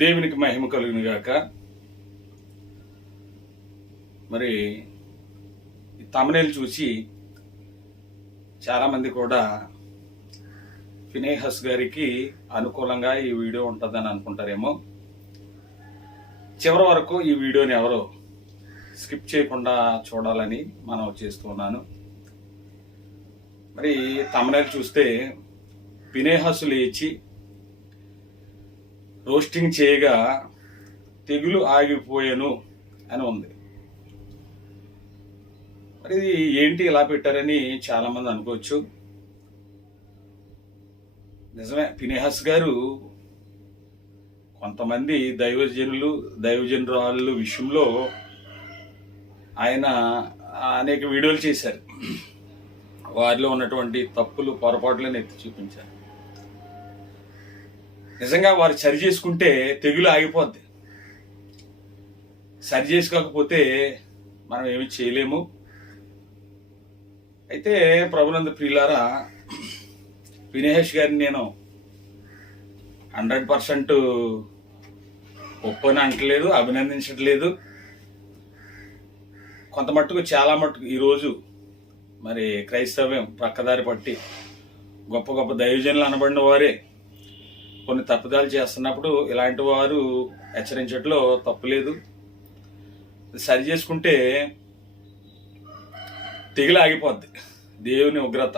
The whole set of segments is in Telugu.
దేవునికి మహిమ కలుగును గాక. మరి ఈ తమ్నెయిల్ చూసి చాలామంది కూడా ఫినేహస్ గారికి అనుకూలంగా ఈ వీడియో ఉంటుందని అనుకుంటారేమో. చివరి వరకు ఈ వీడియోని ఎవరో స్కిప్ చేయకుండా చూడాలని మనం చేస్తున్నాను. మరి తమ్నెయిల్ చూస్తే ఫినేహస్ లేచి రోస్టింగ్ చేయగా తెగులు ఆగిపోయాను అని ఉంది. మరి ఏంటి ఇలా పెట్టారని చాలా మంది అనుకోవచ్చు. నిజమే, ఫినేహస్ గారు కొంతమంది దైవజనురాలు విషయంలో ఆయన అనేక వీడియోలు చేశారు. వారిలో ఉన్నటువంటి తప్పులు పొరపాట్లను ఎత్తి చూపించారు. నిజంగా వారు సరి చేసుకుంటే తెగులు ఆగిపోద్ది. సరి చేసుకోకపోతే మనం ఏమి చేయలేము. అయితే ప్రభునందు ప్రియులారా, ఫినేహస్ గారిని నేను 100% ఒప్పని అంటలేదు, అభినందించట్లేదు. కొంత మట్టుకు చాలా మట్టుకు ఈరోజు మరి క్రైస్తవ్యం ప్రక్కదారి పట్టి గొప్ప గొప్ప దైవజనులు అనబడిన వారే కొన్ని తప్పుదాలు చేస్తున్నప్పుడు ఇలాంటి వారు హెచ్చరించట్లో తప్పులేదు. సరి చేసుకుంటే తెగులు ఆగిపోద్ది, దేవుని ఉగ్రత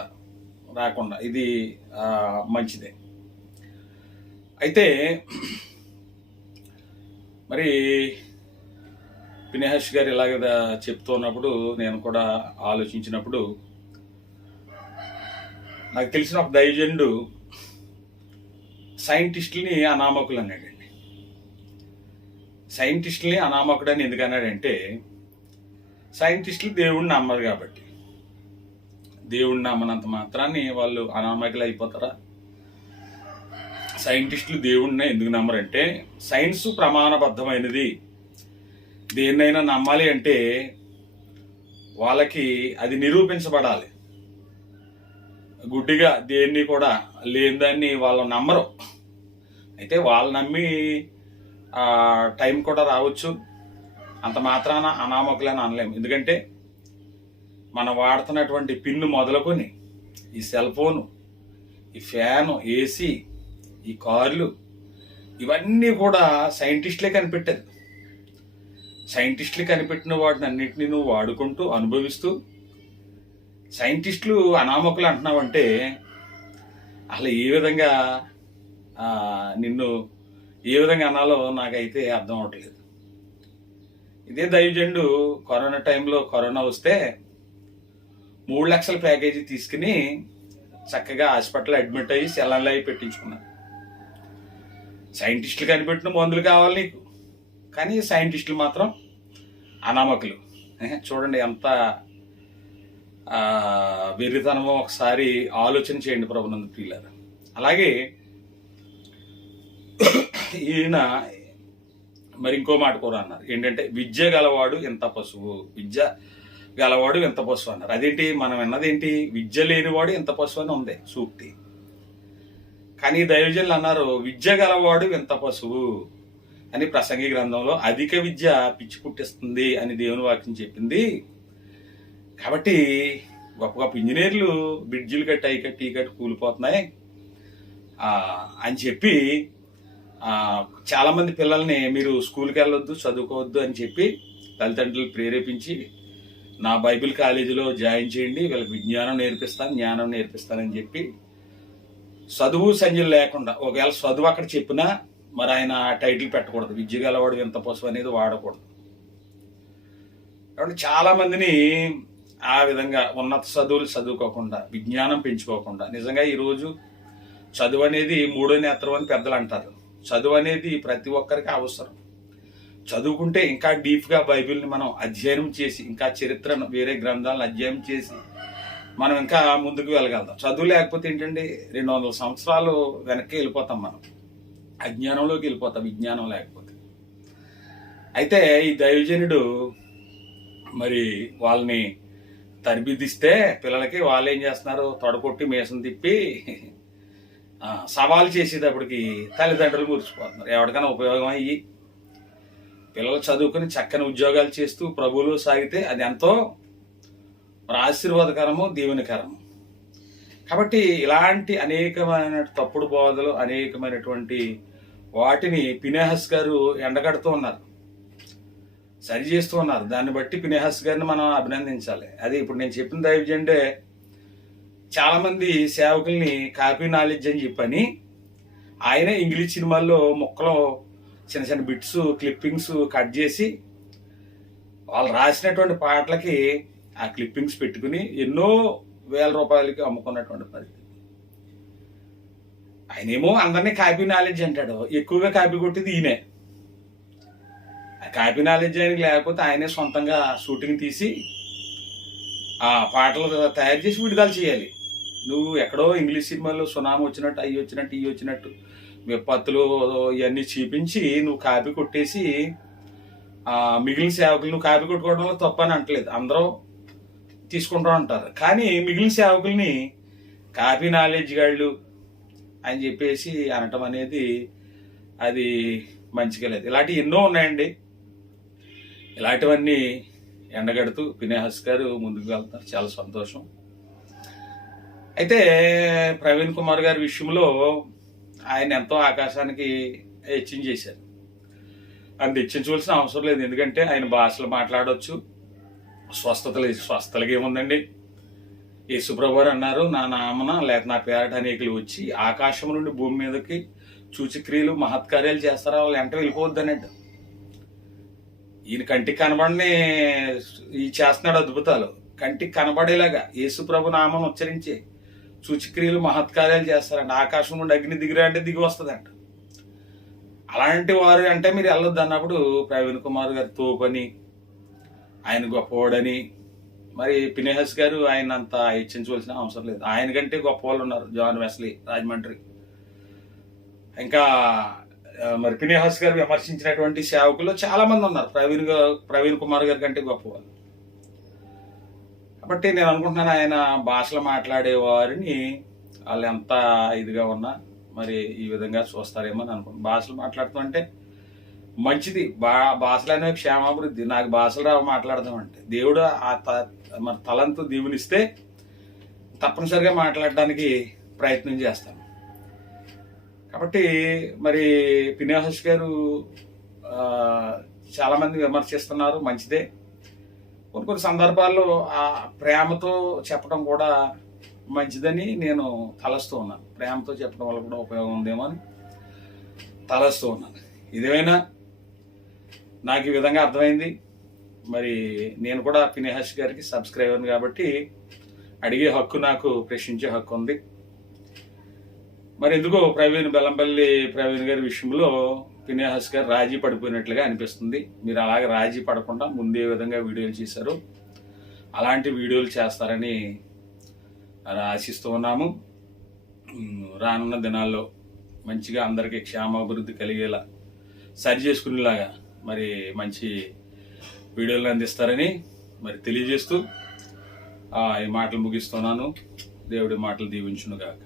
రాకుండా. ఇది మంచిదే. అయితే మరి ఫినేహస్ గారు ఇలాగ చెప్తున్నప్పుడు నేను కూడా ఆలోచించినప్పుడు నాకు తెలిసిన ఒక దైవజనుడు సైంటిస్టులని అనామకులు అన్నాడండి. సైంటిస్టులని అనామకుడు అని ఎందుకు అన్నాడంటే, సైంటిస్టులు దేవుడిని నమ్మరు కాబట్టి. దేవుడిని నమ్మనంత మాత్రాన్ని వాళ్ళు అనామకులు అయిపోతారా? సైంటిస్టులు దేవుడిని ఎందుకు నమ్మరంటే, సైన్స్ ప్రమాణబద్ధమైనది. దేన్నైనా నమ్మాలి అంటే వాళ్ళకి అది నిరూపించబడాలి. గుడ్డిగా దేన్ని కూడా లేని దాన్ని వాళ్ళు నమ్మరు. అయితే వాళ్ళు నమ్మి టైం కూడా రావచ్చు. అంత మాత్రాన అనామకులని అనలేము. ఎందుకంటే మనం వాడుతున్నటువంటి పిన్ను మొదలుకొని ఈ సెల్ ఫోను, ఈ ఫ్యాను, ఏసీ, ఈ కార్లు, ఇవన్నీ కూడా సైంటిస్టులే కనిపెట్టారు. సైంటిస్టులు కనిపెట్టిన వాటిని అన్నింటినీ నువ్వు వాడుకుంటూ అనుభవిస్తూ సైంటిస్టులు అనామకులు అంటున్నావంటే అసలు ఏ విధంగా నిన్ను ఏ విధంగా అనాలో నాకైతే అర్థం అవట్లేదు. ఇదే దైవజనుడు కరోనా టైంలో కరోనా వస్తే 3 లక్షల ప్యాకేజీ తీసుకుని చక్కగా హాస్పిటల్ అడ్మిట్ అయ్యి సెలవులు అయి పెట్టించుకున్నాను. సైంటిస్టులు కనిపెట్టిన మందులు కావాలి నీకు, కానీ సైంటిస్టులు మాత్రం అనామకులు. చూడండి ఎంత వెర్రితనమో ఒకసారి ఆలోచన చేయండి ప్రభునందు ప్రియులారా. అలాగే ఈయన మరి ఇంకో మాట కూడా అన్నారు. ఏంటంటే విద్య గలవాడు ఎంత పశువు, విద్య గలవాడు ఎంత పశువు అన్నారు. అదేంటి మనం విన్నదేంటి? విద్య లేనివాడు ఎంత పశువు అని ఉంది సూక్తి. కానీ దైవజనులు అన్నారు విద్య గలవాడు ఎంత పశువు అని. ప్రసంగి గ్రంథంలో అధిక విద్య పిచ్చి పుట్టిస్తుంది అని దేవుని వాక్యం చెప్పింది. కాబట్టి గొప్ప గొప్ప ఇంజనీర్లు బ్రిడ్జిలు కట్టి అయి కట్టి ఈ కట్టి కూలిపోతున్నాయి అని చెప్పి చాలామంది పిల్లల్ని మీరు స్కూల్కి వెళ్ళొద్దు, చదువుకోవద్దు అని చెప్పి తల్లిదండ్రులు ప్రేరేపించి నా బైబిల్ కాలేజీలో జాయిన్ చేయండి, వీళ్ళకి విజ్ఞానం నేర్పిస్తాను, జ్ఞానం నేర్పిస్తానని చెప్పి చదువు సంజలు లేకుండా, ఒకవేళ చదువు అక్కడ చెప్పినా మరి ఆయన టైటిల్ పెట్టకూడదు, విద్య గలవాడు ఎంత పశువు అనేది వాడకూడదు. కాబట్టి చాలా మందిని ఆ విధంగా ఉన్నత చదువులు చదువుకోకుండా, విజ్ఞానం పెంచుకోకుండా, నిజంగా ఈరోజు చదువు అనేది 3వ నేత్రం అని పెద్దలు అంటారు. చదువు అనేది ప్రతి ఒక్కరికి అవసరం. చదువుకుంటే ఇంకా డీప్గా బైబిల్ని మనం అధ్యయనం చేసి, ఇంకా చరిత్రను, వేరే గ్రంథాలను అధ్యయనం చేసి మనం ఇంకా ముందుకు వెళ్ళగలుగుతాం. చదువు లేకపోతే ఏంటండి, 200 సంవత్సరాలు వెనక్కి వెళ్ళిపోతాం, మనం అజ్ఞానంలోకి వెళ్ళిపోతాం విజ్ఞానం లేకపోతే. అయితే ఈ దైవజనుడు మరి వాళ్ళని తరబిదిస్తే పిల్లలకి వాళ్ళు ఏం చేస్తున్నారు, తొడకొట్టి మీసం తిప్పి సవాలు చేసేటప్పటికి తల్లిదండ్రులు మురిసిపోతున్నారు. ఎవరికైనా ఉపయోగం అయ్యి పిల్లలు చదువుకుని చక్కని ఉద్యోగాలు చేస్తూ ప్రభువులో సాగితే అది ఎంతో ఆశీర్వాదకరము, దీవెనకరము. కాబట్టి ఇలాంటి అనేకమైన తప్పుడు బోధలు, అనేకమైనటువంటి వాటిని ఫినెహాస్ గారు ఎండగడుతూ ఉన్నారు, సరి చేస్తూ ఉన్నారు. దాన్ని బట్టి ఫినెహాస్ గారిని మనం అభినందించాలి. అది ఇప్పుడు నేను చెప్పిన దైవజనుడే చాలా మంది సేవకుల్ని కాపీ నాలెడ్జ్ అని చెప్పని ఆయనే ఇంగ్లీష్ సినిమాల్లో ముక్కలు చిన్న చిన్న బిట్స్, క్లిప్పింగ్స్ కట్ చేసి వాళ్ళు రాసినటువంటి పాటలకి ఆ క్లిప్పింగ్స్ పెట్టుకుని ఎన్నో వేల రూపాయలకి అమ్ముకున్నటువంటి పరిస్థితి. ఆయనేమో అందరినీ కాపీ నాలెడ్జ్ అంటాడు, ఎక్కువగా కాపీ కొట్టేది ఈయనే. కాపీ నాలెడ్జ్ ఆయనకి లేకపోతే ఆయనే సొంతంగా షూటింగ్ తీసి ఆ పాటలు తయారు చేసి విడుదల చేయాలి. నువ్వు ఎక్కడో ఇంగ్లీష్ సినిమాల్లో సునామీ వచ్చినట్టు, అవి వచ్చినట్టు, ఇవి వచ్చినట్టు విపత్తులు ఇవన్నీ చూపించి నువ్వు కాపీ కొట్టేసి మిగిలిన సేవకులు నువ్వు కాపీ కొట్టుకోవడంలో తప్పని అంటలేదు, అందరూ తీసుకుంటూ ఉంటారు. కానీ మిగిలిన సేవకుల్ని కాపీ నాలెడ్జ్ గాళ్ళు అని చెప్పేసి అనటం అనేది అది మంచిగా లేదు. ఇలాంటివి ఎన్నో ఉన్నాయండి. ఇలాంటివన్నీ ఎండగడుతూ ఫినెహాస్ గారు ముందుకు వెళ్తారు, చాలా సంతోషం. అయితే ప్రవీణ్ కుమార్ గారి విషయంలో ఆయన ఎంతో ఆకాశానికి హెచ్చించేశారు. అది హెచ్చించవలసిన అవసరం లేదు, ఎందుకంటే ఆయన భాషలు మాట్లాడవచ్చు. స్వస్థతలకి ఏముందండి? యేసుప్రభు వారు అన్నారు, నా నామన లేక నా పేరట అనేకులు వచ్చి ఆకాశం నుండి భూమి మీదకి సూచక్రియలు మహత్కార్యాలు చేస్తారా, వాళ్ళు వెంట వెళ్ళిపోవద్దు అన్నట్టు. ఈయన కంటికి కనబడని ఈ చేస్తున్నాడు అద్భుతాలు. కంటికి కనబడేలాగా యేసుప్రభు నామం ఉచ్చరించే సూచక్రియలు మహత్కార్యాలు చేస్తారంట. ఆకాశం నుండి అగ్ని దిగిరా అంటే దిగి వస్తుందంట. అలాంటి వారు అంటే మీరు వెళ్ళొద్దు అన్నప్పుడు ప్రవీణ్ కుమార్ గారు తోపని, ఆయన గొప్పవాడని, మరి ఫినెహాస్ గారు ఆయన అంత హెచ్చించవలసిన అవసరం లేదు. ఆయన కంటే గొప్ప వాళ్ళు ఉన్నారు, జాన్ వెస్లీ రాజమండ్రి. ఇంకా మరి ఫినెహాస్ గారు విమర్శించినటువంటి సేవకులు చాలా మంది ఉన్నారు ప్రవీణ్ కుమార్ గారి కంటే గొప్పవాళ్ళు. కాబట్టి నేను అనుకుంటున్నాను ఆయన భాషలు మాట్లాడే వారిని వాళ్ళు ఎంత ఇదిగా ఉన్నా మరి ఈ విధంగా చూస్తారేమో అని అనుకుంటున్నాను. భాషలు మాట్లాడుతుంటే మంచిది, భాషలు అనేవి క్షేమాభివృద్ధి. నాకు భాషలు రావు మాట్లాడదామంటే, దేవుడు మరి తలంతు దీవునిస్తే తప్పనిసరిగా మాట్లాడడానికి ప్రయత్నం చేస్తాను. కాబట్టి మరి ఫినెహాస్ గారు చాలా మంది విమర్శిస్తున్నారు, మంచిదే. కొన్ని సందర్భాల్లో ఆ ప్రేమతో చెప్పడం కూడా మంచిదని నేను తలస్తూ ఉన్నాను. ప్రేమతో చెప్పడం వల్ల కూడా ఉపయోగం ఉందేమో అని తలస్తూ ఉన్నాను. ఇదేమైనా నాకు ఈ విధంగా అర్థమైంది. మరి నేను కూడా ఫినెహాస్ గారికి సబ్స్క్రైబర్ని కాబట్టి అడిగే హక్కు, నాకు ప్రశ్నించే హక్కు ఉంది. మరి ఎందుకో బెల్లంపల్లి ప్రవీణ్ గారి విషయంలో ఫినెహాస్ గారు రాజీ పడిపోయినట్లుగా అనిపిస్తుంది. మీరు అలాగే రాజీ పడకుండా ముందే విధంగా వీడియోలు చేశారు, అలాంటి వీడియోలు చేస్తారని ఆశిస్తూ ఉన్నాము. రానున్న దినాల్లో మంచిగా అందరికీ క్షేమాభివృద్ధి కలిగేలా, సరి చేసుకునేలాగా మరి మంచి వీడియోలు అందిస్తారని మరి తెలియజేస్తూ ఈ మాటలు ముగిస్తున్నాను. దేవుడి మాటలు దీవించునుగాక.